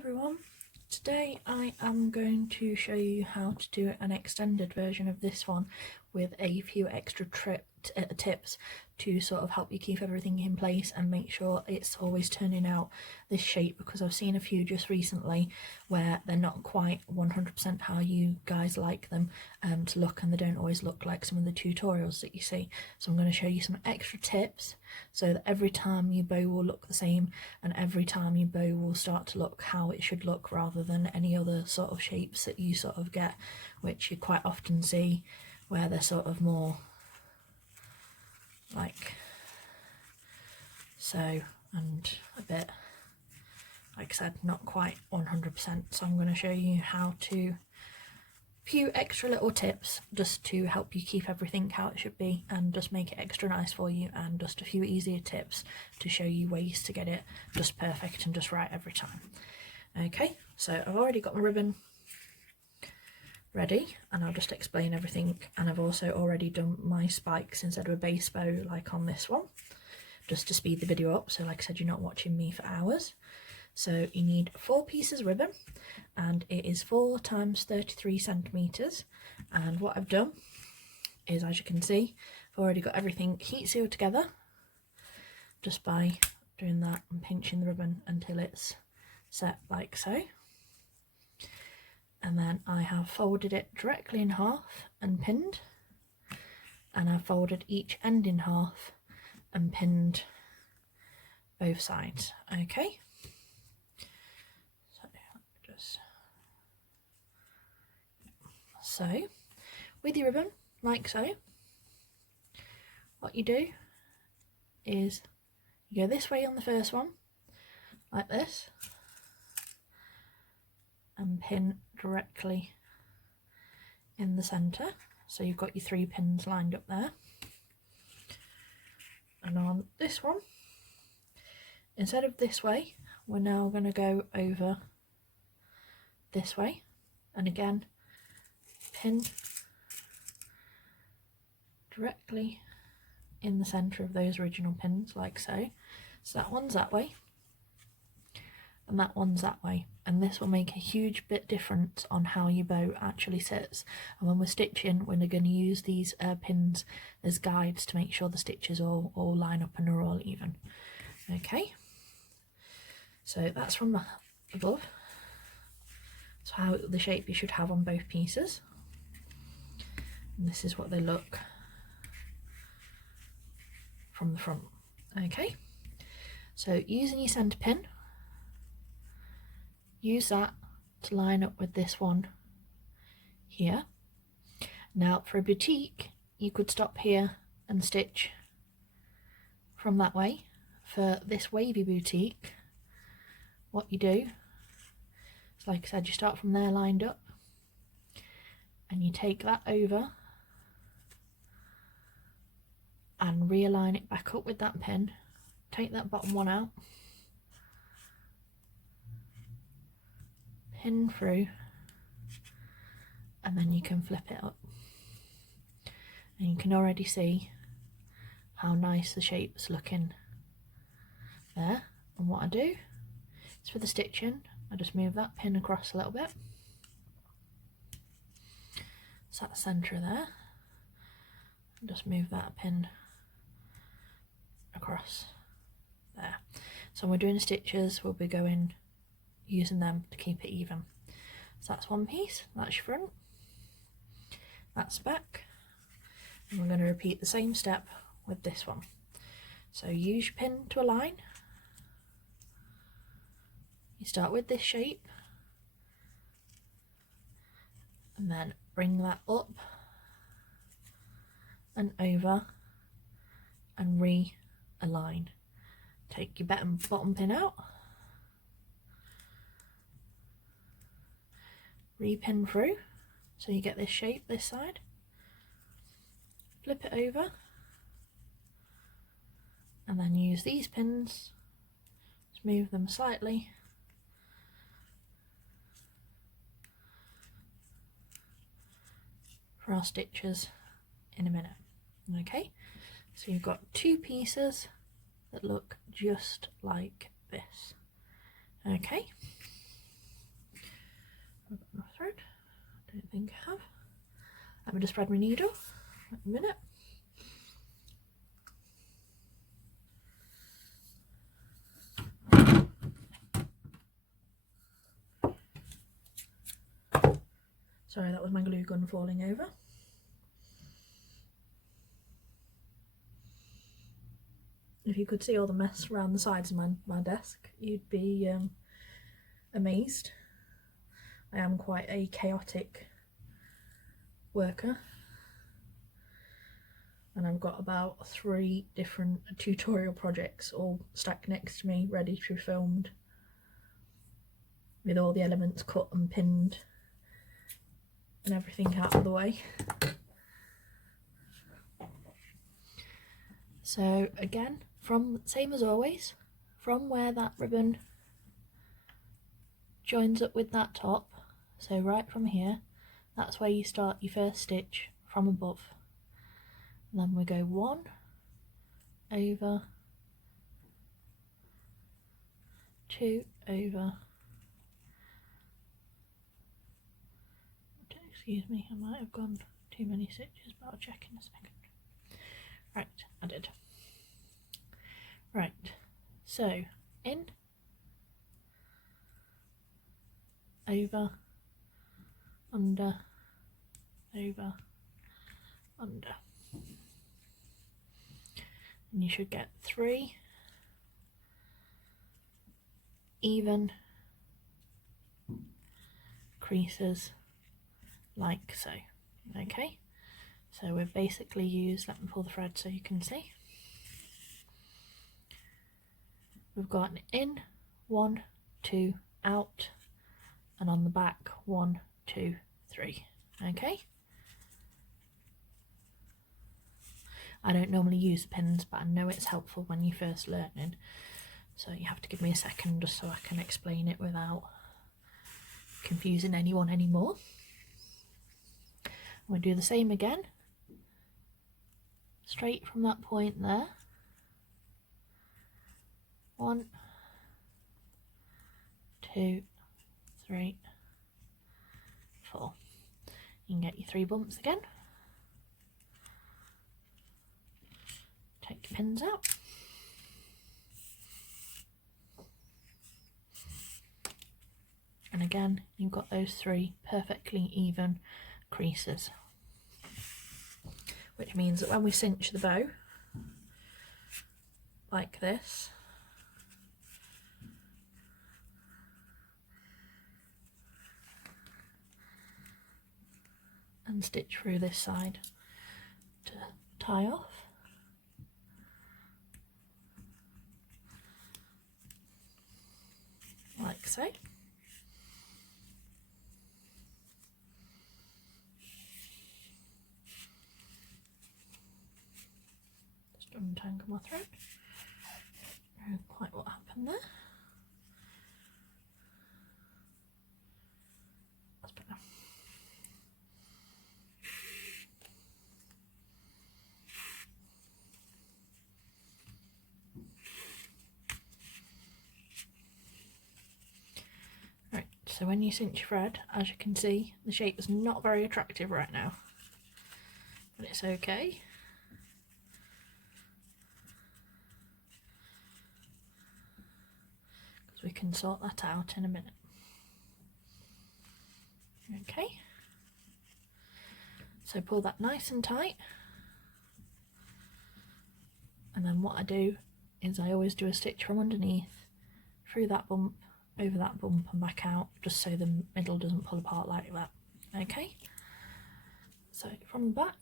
everyone, today I am going to show you how to do an extended version of this one with a few extra tips to sort of help you keep everything in place and make sure it's always turning out this shape, because I've seen a few just recently where they're not quite 100% how you guys like them to look, and they don't always look like some of the tutorials that you see. So I'm going to show you some extra tips so that every time you bow will look the same, and every time you bow will start to look how it should look rather than any other sort of shapes that you sort of get, which you quite often see where they're sort of more like so, and a bit, like I said, not quite 100%. So I'm going to show you how to few extra little tips just to help you keep everything how it should be and just make it extra nice for you, and just a few easier tips to show you ways to get it just perfect and just right every time. Okay, so I've already got my ribbon ready and I'll just explain everything, and I've also already done my spikes instead of a base bow like on this one, just to speed the video up, so like I said, you're not watching me for hours. So you need 4 pieces of ribbon, and it is 4 times 33 centimeters. And what I've done is, as you can see, I've already got everything heat sealed together just by doing that and pinching the ribbon until it's set like so. And then I have folded it directly in half and pinned, and I've folded each end in half and pinned both sides. Okay, so with your ribbon like so, what you do is you go this way on the first one like this and pin directly in the centre, so you've got your 3 pins lined up there. And on this one, instead of this way, we're now going to go over this way, and again pin directly in the centre of those original pins like so. So that one's that way and that one's that way, and this will make a huge bit difference on how your bow actually sits. And when we're stitching, we're going to use these pins as guides to make sure the stitches all line up and are all even. Okay, so that's from above. So how the shape you should have on both pieces, and this is what they look from the front. Okay, so using your centre pin, use that to line up with this one here. Now for a boutique, you could stop here and stitch from that way. For this wavy boutique, what you do is, like I said, you start from there lined up and you take that over and realign it back up with that pin, take that bottom one out, pin through, and then you can flip it up, and you can already see how nice the shape's looking there. And what I do is, for the stitching, I just move that pin across a little bit, so that's centre there, and just move that pin across there. So when we're doing the stitches, we'll be going using them to keep it even. So that's one piece, that's your front, that's back, and we're going to repeat the same step with this one. So use your pin to align. You start with this shape and then bring that up and over and realign. Take your bottom pin out, repin through so you get this shape this side, flip it over, and then use these pins to move them slightly for our stitches in a minute. Okay, so you've got 2 pieces that look just like this. Okay, think I have. I'm going to spread my needle. Wait a minute. Sorry, that was my glue gun falling over. If you could see all the mess around the sides of my desk, you'd be amazed. I am quite a chaotic worker, and I've got about 3 different tutorial projects all stacked next to me ready to be filmed, with all the elements cut and pinned and everything out of the way. So again, from same as always, from where that ribbon joins up with that top, so right from here, that's where you start your first stitch from above. And then we go 1 over, 2 over, excuse me, I might have gone too many stitches, but I'll check in a second. Right, I did. Right, so in, over, under, over, under. And you should get 3 even creases like so. Okay, so we've basically used, let me pull the thread so you can see. We've got an in, 1, 2, out, and on the back 1, 2, 3. Okay, I don't normally use pins, but I know it's helpful when you're first learning, so you have to give me a second just so I can explain it without confusing anyone anymore. We'll do the same again, straight from that point there. 1, 2, 3, 4. You can get your 3 bumps again. Take your pins out. And again, you've got those 3 perfectly even creases, which means that when we cinch the bow like this, and stitch through this side to tie off, like so. Just untangle my thread. Don't know quite what happened there. That's better. Right, so when you cinch your thread, as you can see, the shape is not very attractive right now, but it's okay. Because we can sort that out in a minute. Okay, so pull that nice and tight, and then what I do is I always do a stitch from underneath, through that bump, over that bump and back out, just so the middle doesn't pull apart like that. Okay, so from the back,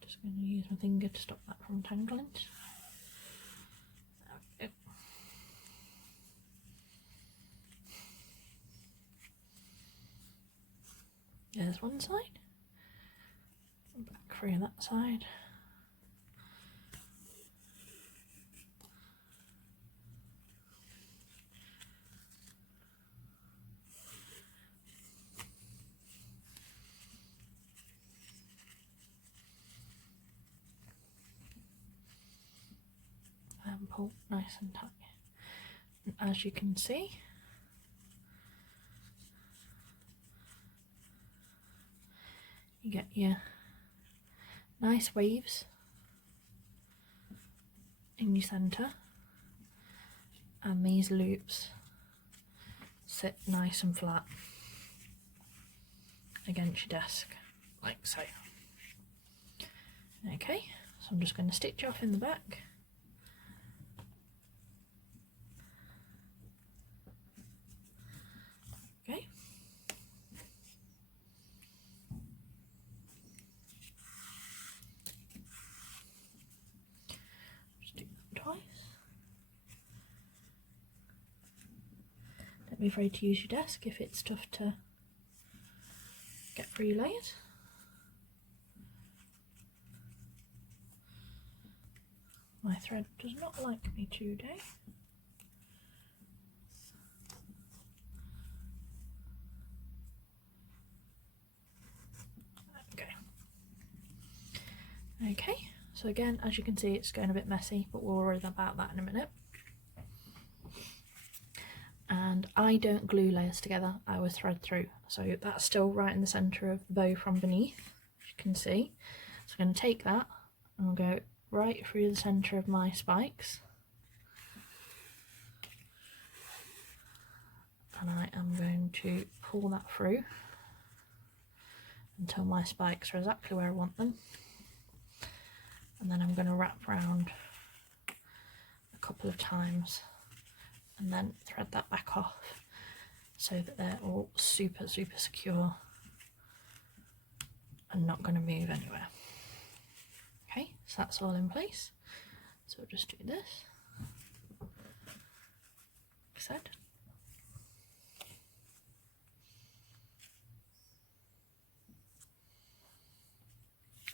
just going to use my finger to stop that from tangling. There we go. There's one side, back through that side. And pull nice and tight. And as you can see, you get your nice waves in your centre, and these loops sit nice and flat against your desk, like so. Okay, so I'm just going to stitch off in the back. Okay. Just do that twice. Don't be afraid to use your desk if it's tough to get through your layers. My thread does not like me today. Okay, so again, as you can see, it's going a bit messy, but we'll worry about that in a minute. And I don't glue layers together, I always thread through. So that's still right in the centre of the bow from beneath, as you can see. So I'm going to take that and we'll go right through the centre of my spikes. And I am going to pull that through until my spikes are exactly where I want them. And then I'm going to wrap around a couple of times and then thread that back off so that they're all super secure and not going to move anywhere. Okay, so that's all in place. So we'll just do this, like I said.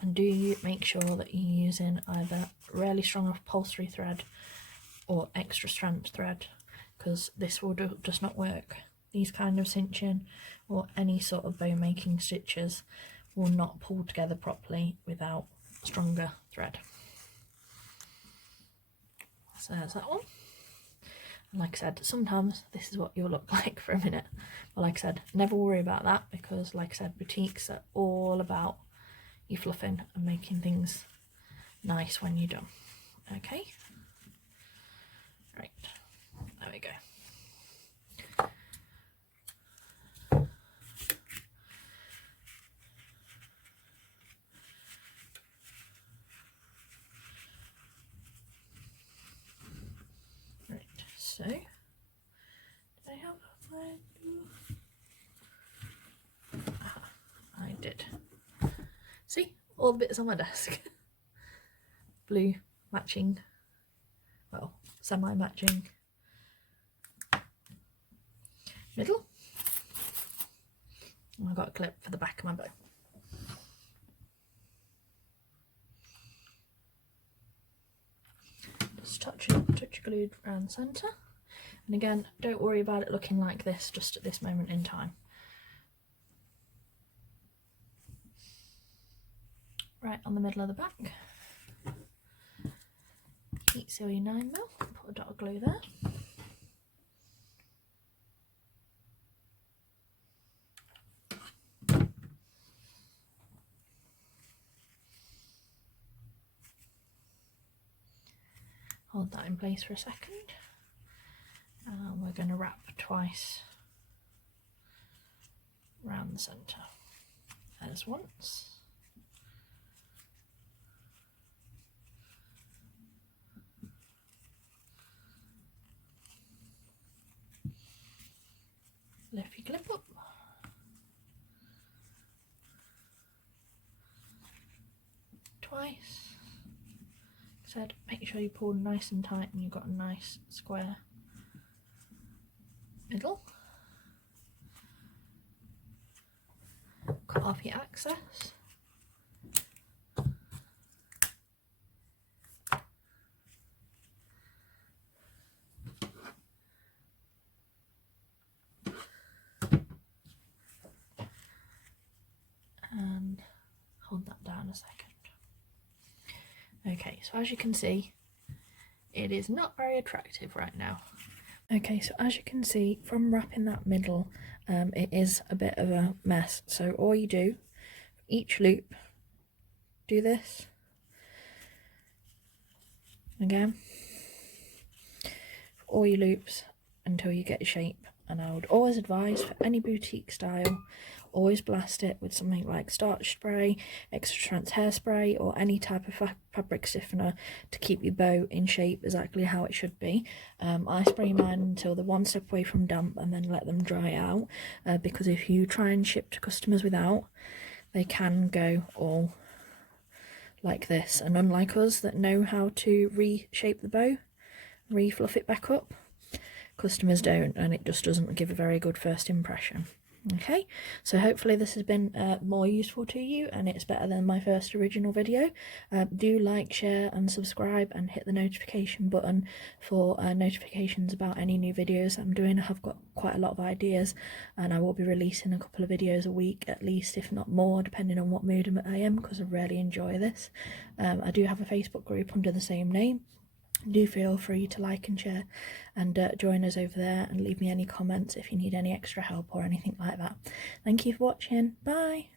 And do make sure that you're using either really strong upholstery thread or extra strength thread, because this will does not work. These kind of cinching or any sort of bow making stitches will not pull together properly without stronger thread. So there's that one. And like I said, sometimes this is what you'll look like for a minute. But like I said, never worry about that, because like I said, boutiques are all about you fluffing and making things nice when you're done. Okay, right, there we go. Right, so did I have my I did. See, all bits on my desk. Blue matching, well, semi-matching middle. And I've got a clip for the back of my bow. Just touch glued around the centre. And again, don't worry about it looking like this just at this moment in time. Right on the middle of the back. Heat seal your 9mm, put a dot of glue there. Hold that in place for a second. And we're going to wrap twice around the centre. As once. Lift your clip up. Twice. Said, make sure you pull nice and tight and you've got a nice square middle. Cut off your excess. And hold that down a second. Okay, so as you can see, it is not very attractive right now. Okay, so as you can see from wrapping that middle, it is a bit of a mess. So all you do, each loop, do this again, all your loops until you get your shape. And I would always advise, for any boutique style, always blast it with something like starch spray, extra strength hairspray, or any type of fabric stiffener to keep your bow in shape exactly how it should be. I spray mine until they're one step away from damp and then let them dry out, because if you try and ship to customers without, they can go all like this. And unlike us that know how to reshape the bow, refluff it back up, customers don't, and it just doesn't give a very good first impression. Okay, so hopefully this has been more useful to you, and it's better than my first original video. Do like, share and subscribe, and hit the notification button for notifications about any new videos I'm doing. I have got quite a lot of ideas, and I will be releasing a couple of videos a week at least, if not more, depending on what mood I am, because I really enjoy this. I do have a Facebook group under the same name. Do feel free to like and share, and join us over there, and leave me any comments if you need any extra help or anything like that. Thank you for watching. Bye.